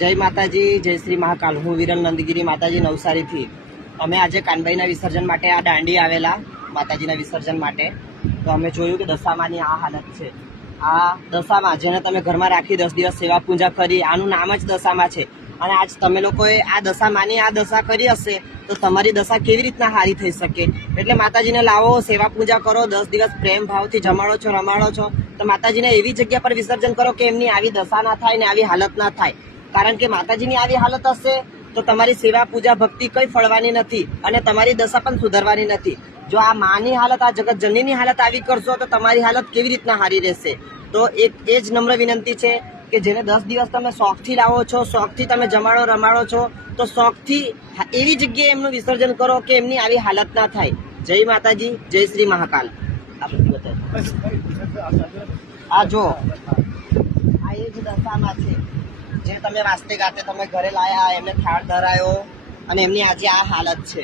જય માતાજી, જય શ્રી મહાકાલ। હું વિરલ નંદગીરી માતાજી નવસારીથી। અમે આજે કાનબાઈના વિસર્જન માટે આ દાંડી આવેલા માતાજીના વિસર્જન માટે। તો અમે જોયું કે દશામાની આ હાલત છે। આ દશામાં જેને તમે ઘરમાં રાખી 10 દિવસ સેવા પૂજા કરી, આનું નામ જ દશામાં છે। અને આજ તમે લોકોએ આ દશામાની આ દશા કરી હશે તો તમારી દશા કેવી રીતના હારી થઈ શકે? એટલે માતાજીને લાવો, સેવા પૂજા કરો, 10 દિવસ પ્રેમ ભાવથી જમાડો છો, રમાડો છો, તો માતાજીને એવી જગ્યા પર વિસર્જન કરો કે એમની આવી દશા ના થાય ને આવી હાલત ના થાય। કારણ કે માતાજીની આવી હાલત હશે તો તમારી સેવા પૂજા ભક્તિ કઈ ફળવાની નથી અને તમારી દશા પણ સુધરવાની નથી। જો આ માની હાલત, આ જગત જનનીની હાલત આવી કરશો તો તમારી હાલત કેવી રીતના હારી રહેશે? તો એ જ નમ્ર વિનંતી છે કે જેને 10 દિવસ તમે શોખથી લાવો છો, શોખથી તમે જમાડો રમાડો છો, તો શોખથી એવી જગ્યાએ એમનું વિસર્જન કરો કે એમની આવી હાલત ના થાય। જય માતાજી, જય શ્રી મહાકાલ। આ જો આ એ જ દશામાં છે જે તમે વાસ્તે ગાતે તમે ઘરે લાયા, એમને થાળ ધરાયો અને એમની આજે આ હાલત છે।